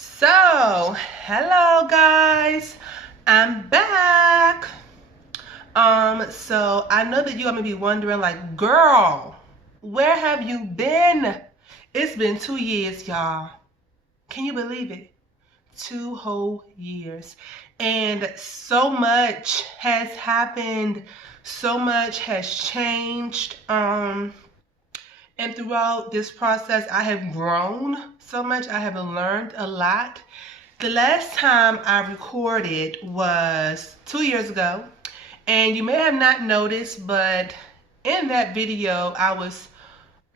So, hello guys, I'm back. So I know that you're gonna be wondering, like, girl, where have you been? It's been 2 years, y'all. Can you believe it? 2 whole years. And so much has happened, so much has changed. And throughout this process, I have grown so much, I have learned a lot. The last time I recorded was 2 years ago, and you may have not noticed, but in that video, I was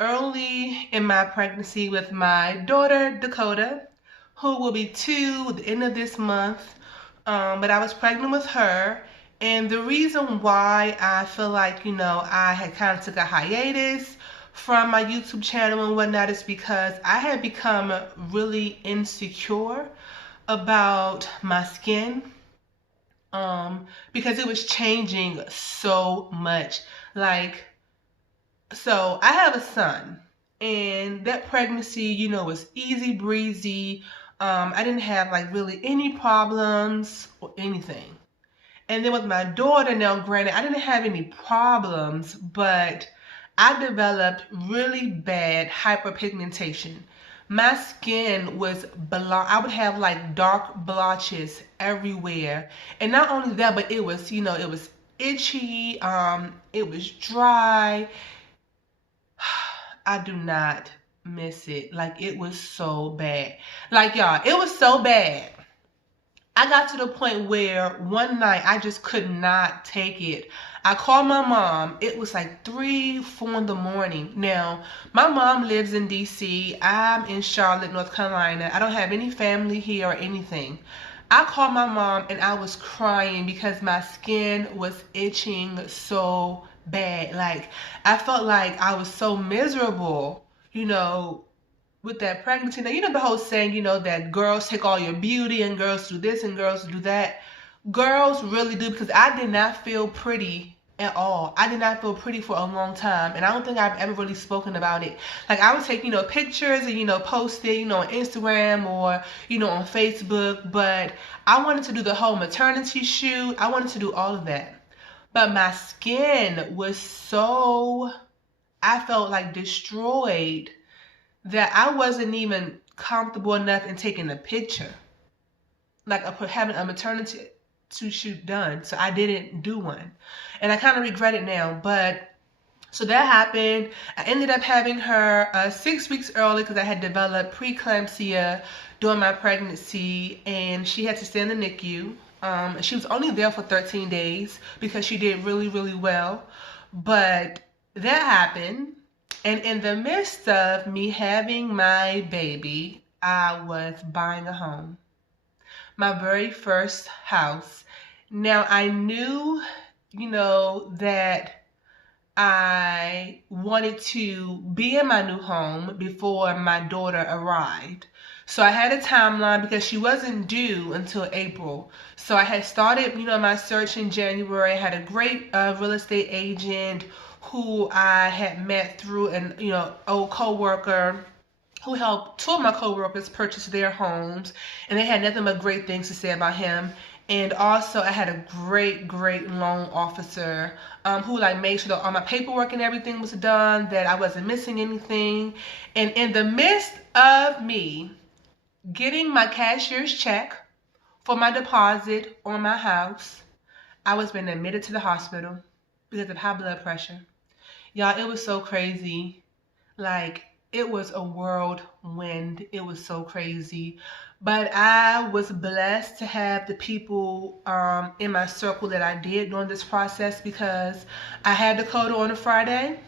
early in my pregnancy with my daughter, Dakota, who will be 2 at the end of this month. But I was pregnant with her, and the reason why I feel like, I had kind of took a hiatus from my YouTube channel and whatnot is because I had become really insecure about my skin, because it was changing so much. Like, so I have a son, and that pregnancy, was easy breezy. I didn't have like really any problems or anything. And then with my daughter, now granted, I didn't have any problems, but I developed really bad hyperpigmentation. My skin was I would have like dark blotches everywhere. And not only that, but it was, it was itchy, it was dry. I do not miss it. Like, it was so bad. Like, y'all, it was so bad. I got to the point where one night I just could not take it. I called my mom. It was like 3, 4 in the morning. Now, my mom lives in DC. I'm in Charlotte, North Carolina. I don't have any family here or anything. I called my mom and I was crying because my skin was itching so bad. Like, I felt like I was so miserable, with that pregnancy. Now, the whole saying, that girls take all your beauty and girls do this and girls do that. Girls really do, because I did not feel pretty at all. I did not feel pretty for a long time, and I don't think I've ever really spoken about it. Like, I would take, pictures and, post it, on Instagram or, on Facebook, but I wanted to do the whole maternity shoot. I wanted to do all of that. But my skin was so, I felt like destroyed, that I wasn't even comfortable enough in taking a picture, like having a maternity shoot done. So I didn't do one, and I kind of regret it now. But so that happened. I ended up having her 6 weeks early because I had developed preeclampsia during my pregnancy, and she had to stay in the NICU. She was only there for 13 days because she did really, really well. But that happened. And in the midst of me having my baby, I was buying a home. My very first house. Now, I knew, that I wanted to be in my new home before my daughter arrived. So I had a timeline because she wasn't due until April. So I had started, my search in January. I had a great real estate agent who I had met through an, old coworker who helped 2 of my coworkers purchase their homes, and they had nothing but great things to say about him. And also, I had a great, great loan officer, who like made sure that all my paperwork and everything was done, that I wasn't missing anything. And in the midst of me getting my cashier's check for my deposit on my house, I was being admitted to the hospital because of high blood pressure. Y'all, it was so crazy. Like, it was a whirlwind. It was so crazy. But I was blessed to have the people in my circle that I did during this process, because I had Dakota on a Friday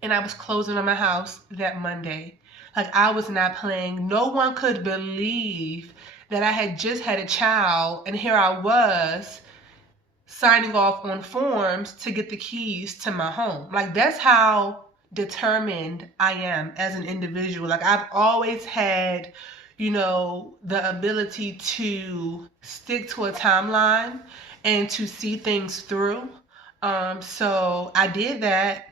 and I was closing on my house that Monday. Like, I was not playing. No one could believe that I had just had a child, and here I was signing off on forms to get the keys to my home. Like, that's how determined I am as an individual. Like, I've always had, the ability to stick to a timeline and to see things through. So I did that.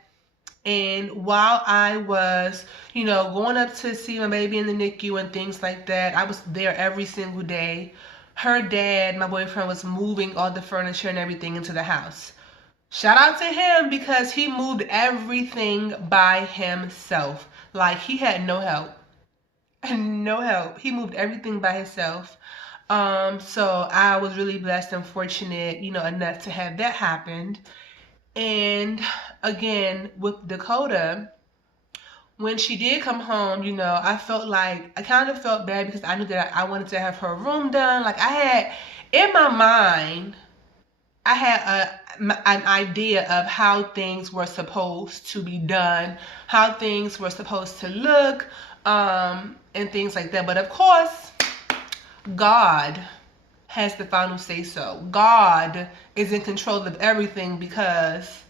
And while I was, going up to see my baby in the NICU and things like that, I was there every single day. Her dad, my boyfriend, was moving all the furniture and everything into the house. Shout out to him because he moved everything by himself. Like, he had no help. No help. He moved everything by himself. So I was really blessed and fortunate, enough to have that happen. And again, with Dakota, when she did come home, I felt like I kind of felt bad because I knew that I wanted to have her room done. Like, I had in my mind, I had an idea of how things were supposed to be done, how things were supposed to look, and things like that. But of course, God has the final say so. God is in control of everything because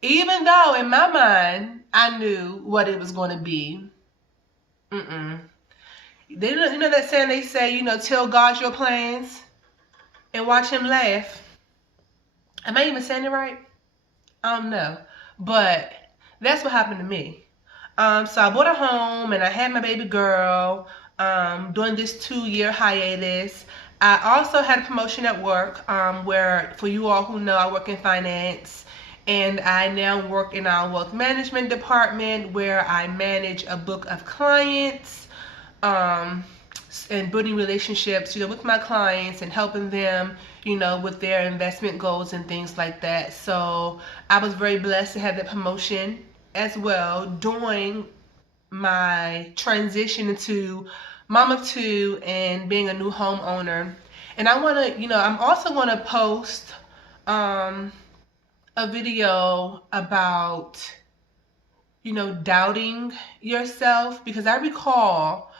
even though in my mind I knew what it was going to be, They, that saying they say, tell God your plans and watch him laugh. Am I even saying it right? I don't know. But that's what happened to me. So I bought a home and I had my baby girl during this 2-year hiatus. I also had a promotion at work where, for you all who know, I work in finance. And I now work in our wealth management department where I manage a book of clients and building relationships, with my clients and helping them, with their investment goals and things like that. So I was very blessed to have that promotion as well during my transition into mom of 2 and being a new homeowner. And I want to, I'm also going to post a video about, doubting yourself, because I recall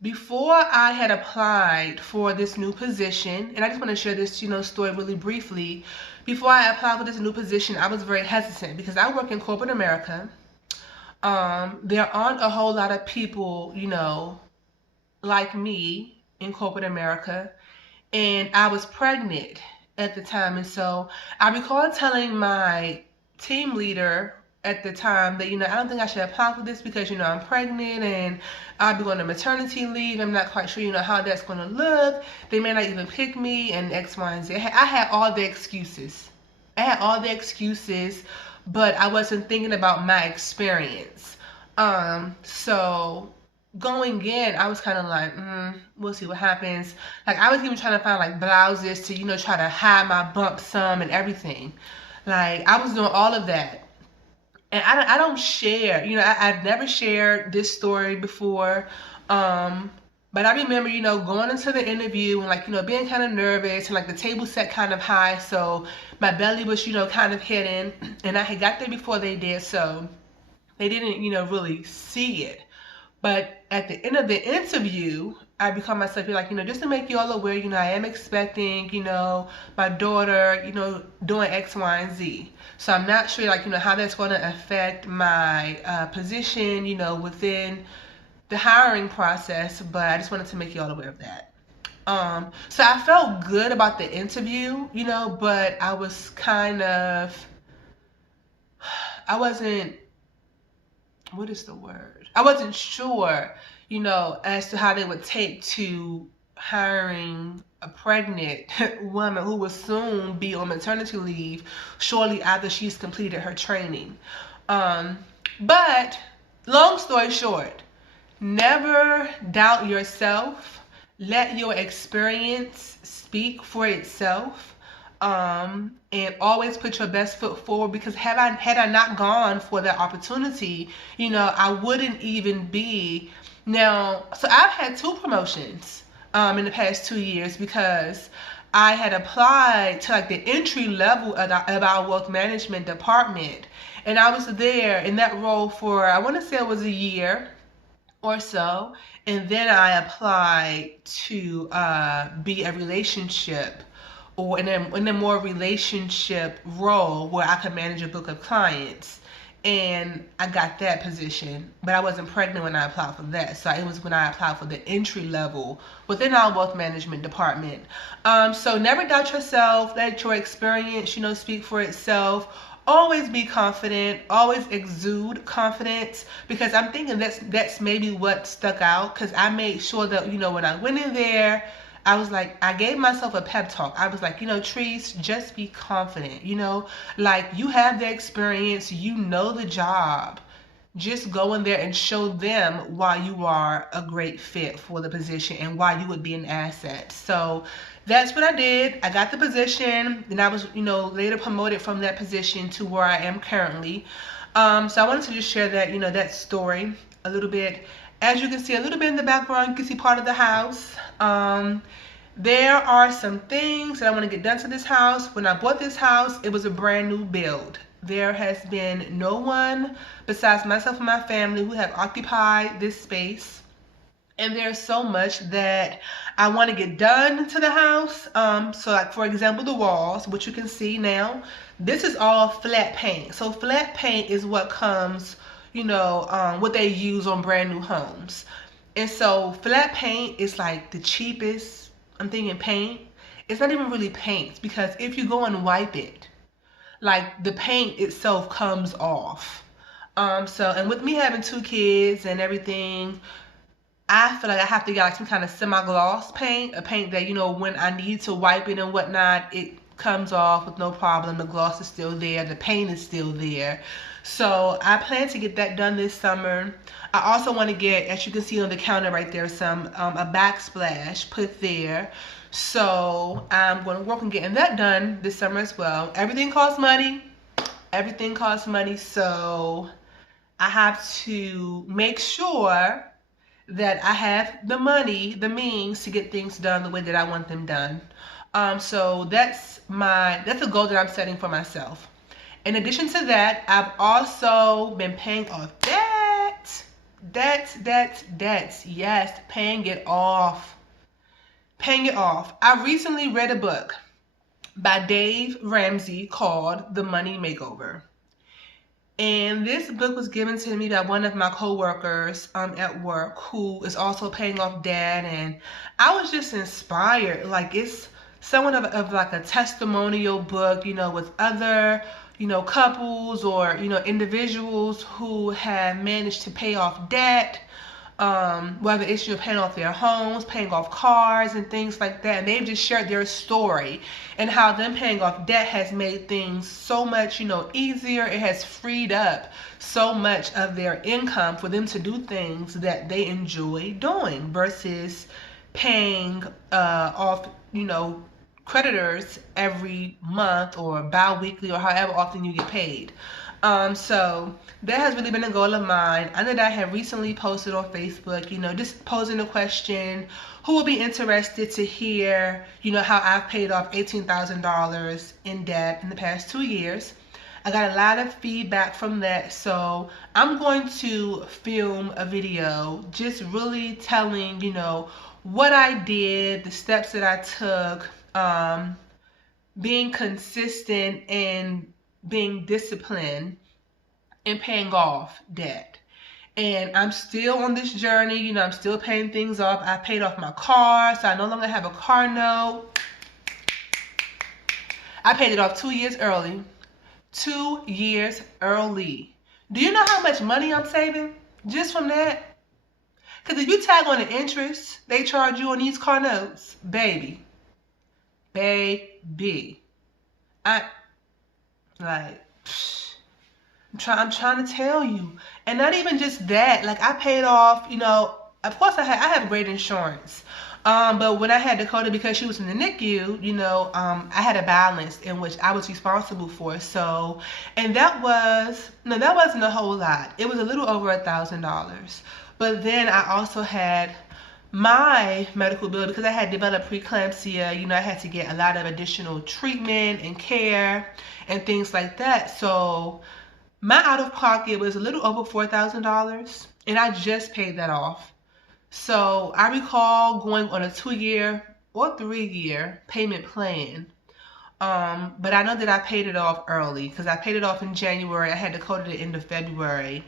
before I had applied for this new position, and I just want to share this, story really briefly. Before I applied for this new position, I was very hesitant because I work in corporate America. There aren't a whole lot of people, like me in corporate America, and I was pregnant at the time. And so I recall telling my team leader at the time that, I don't think I should apply for this because, I'm pregnant and I'll be going to maternity leave. I'm not quite sure, how that's going to look. They may not even pick me and X, Y, and Z. I had all the excuses. But I wasn't thinking about my experience. So going in, I was kind of like, we'll see what happens. Like, I was even trying to find like blouses to, try to hide my bump some and everything. Like, I was doing all of that. And I don't share, I've never shared this story before. But I remember, going into the interview and like, being kind of nervous and like the table set kind of high. So my belly was, kind of hidden, and I had got there before they did. So they didn't, really see it. But at the end of the interview, I become myself, like, just to make you all aware, I am expecting, my daughter, doing X, Y, and Z. So I'm not sure, like, how that's going to affect my position, within the hiring process. But I just wanted to make you all aware of that. So I felt good about the interview, but I was kind of, I wasn't, what is the word? I wasn't sure, as to how they would take to hiring a pregnant woman who will soon be on maternity leave shortly after she's completed her training. But long story short, never doubt yourself. Let your experience speak for itself. And always put your best foot forward, because had I not gone for that opportunity, I wouldn't even be now. So I've had 2 promotions in the past 2 years because I had applied to like the entry level of our wealth management department, and I was there in that role for, I want to say it was a year or so, and then I applied to be a relationship, or in a more relationship role where I could manage a book of clients. And I got that position, but I wasn't pregnant when I applied for that. So it was when I applied for the entry level within our wealth management department. So never doubt yourself. Let your experience, speak for itself. always be confident, always exude confidence, because I'm thinking that's maybe what stuck out, because I made sure that, when I went in there, I was like, I gave myself a pep talk. I was like, Trees, just be confident, like you have the experience, you know the job. Just go in there and show them why you are a great fit for the position and why you would be an asset. So that's what I did. I got the position, and I was, later promoted from that position to where I am currently. So I wanted to just share that, that story a little bit. As you can see a little bit in the background, you can see part of the house. There are some things that I want to get done to this house. When I bought this house, it was a brand new build. There has been no one besides myself and my family who have occupied this space. And there's so much that I want to get done to the house. So like, for example, the walls, which you can see now, this is all flat paint. So flat paint is what comes, what they use on brand new homes. And so flat paint is like the cheapest, I'm thinking, paint. It's not even really paint, because if you go and wipe it, like the paint itself comes off. And with me having 2 kids and everything, I feel like I have to get like some kind of semi-gloss paint, a paint that, when I need to wipe it and whatnot, it comes off with no problem. The gloss is still there, the paint is still there. So I plan to get that done this summer. I also want to get, as you can see on the counter right there, a backsplash put there. So I'm going to work on getting that done this summer as well. Everything costs money. Everything costs money. So I have to make sure that I have the money, the means to get things done the way that I want them done. So that's a goal that I'm setting for myself. In addition to that, I've also been paying off debts. Yes, paying it off. Paying it off. I recently read a book by Dave Ramsey called The Money Makeover. And this book was given to me by one of my co-workers at work, who is also paying off debt. And I was just inspired. Like, it's somewhat of like a testimonial book, with other, couples or, individuals who have managed to pay off debt. Whether it's paying off their homes, paying off cars and things like that. And they've just shared their story and how them paying off debt has made things so much, easier. It has freed up so much of their income for them to do things that they enjoy doing versus paying off, creditors every month or bi-weekly or however often you get paid. So that has really been a goal of mine. I know that I have recently posted on Facebook, just posing a question, who will be interested to hear, how I've paid off $18,000 in debt in the past 2 years. I got a lot of feedback from that, so I'm going to film a video just really telling, what I did, the steps that I took, being consistent and being disciplined and paying off debt. And I'm still on this journey, I'm still paying things off. I paid off my car, so I no longer have a car note. I paid it off 2 years early. 2 years early. Do you know how much money I'm saving just from that? Because if you tag on the interest they charge you on these car notes, baby, I'm trying to tell you. And not even just that, like I paid off, of course I have great insurance. But when I had Dakota, because she was in the NICU, I had a balance in which I was responsible for. So, and that wasn't a whole lot. It was a little over $1,000. But then I also had my medical bill because I had developed preeclampsia. I had to get a lot of additional treatment and care and things like that. So my out-of-pocket was a little over $4,000, and I just paid that off. So I recall going on a 2-year or 3-year payment plan. But I know that I paid it off early because I paid it off in January. I had to go to the end of February.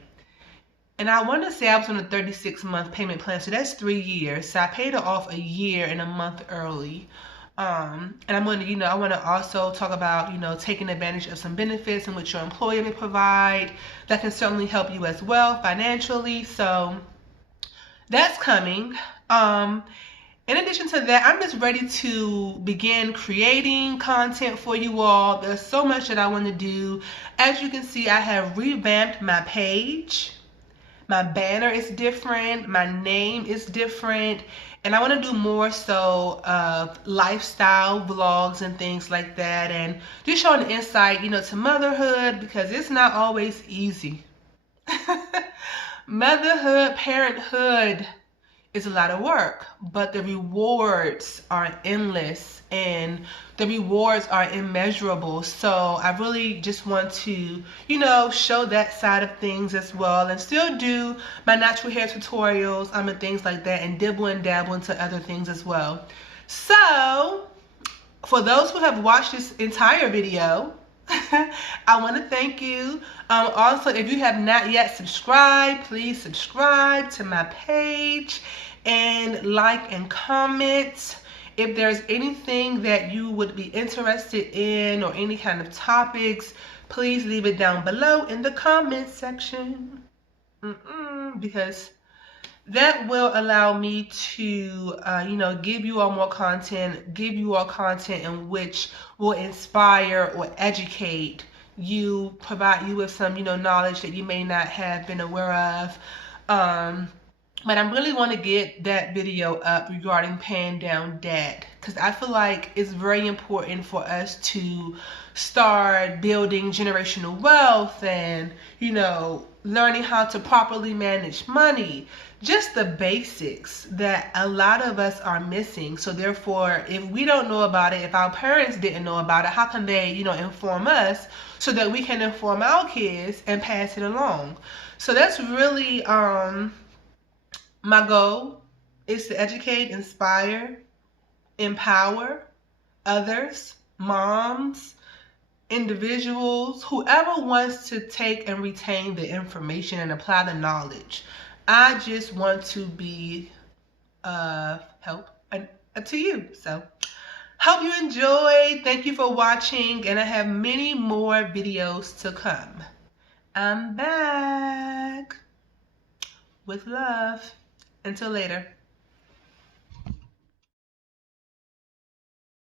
And I want to say I was on a 36-month payment plan, so that's 3 years. So I paid it off a year and a month early. And I'm going to, I want to also talk about, taking advantage of some benefits in which your employer may provide that can certainly help you as well financially. So that's coming. In addition to that, I'm just ready to begin creating content for you all. There's so much that I want to do. As you can see, I have revamped my page. My banner is different. My name is different. And I want to do more so of lifestyle vlogs and things like that. And just showing the insight, to motherhood, because it's not always easy. Motherhood, parenthood is a lot of work, but the rewards are endless and the rewards are immeasurable. So I really just want to, show that side of things as well, and still do my natural hair tutorials and things like that, and dibble and dabble into other things as well. So for those who have watched this entire video, I want to thank you. Also, if you have not yet subscribed, please subscribe to my page and like and comment. If there's anything that you would be interested in or any kind of topics, please leave it down below in the comment section. Because that will allow me to, give you all more content, give you all content in which will inspire or educate you, provide you with some, knowledge that you may not have been aware of. But I really want to get that video up regarding paying down debt, because I feel like it's very important for us to start building generational wealth and, learning how to properly manage money. Just the basics that a lot of us are missing. So therefore, if we don't know about it, if our parents didn't know about it, how can they, inform us so that we can inform our kids and pass it along? So that's really my goal, is to educate, inspire, empower others, moms, individuals, whoever wants to take and retain the information and apply the knowledge. I just want to be of help to you. So hope you enjoyed. Thank you for watching, and I have many more videos to come. I'm back with love. Until later.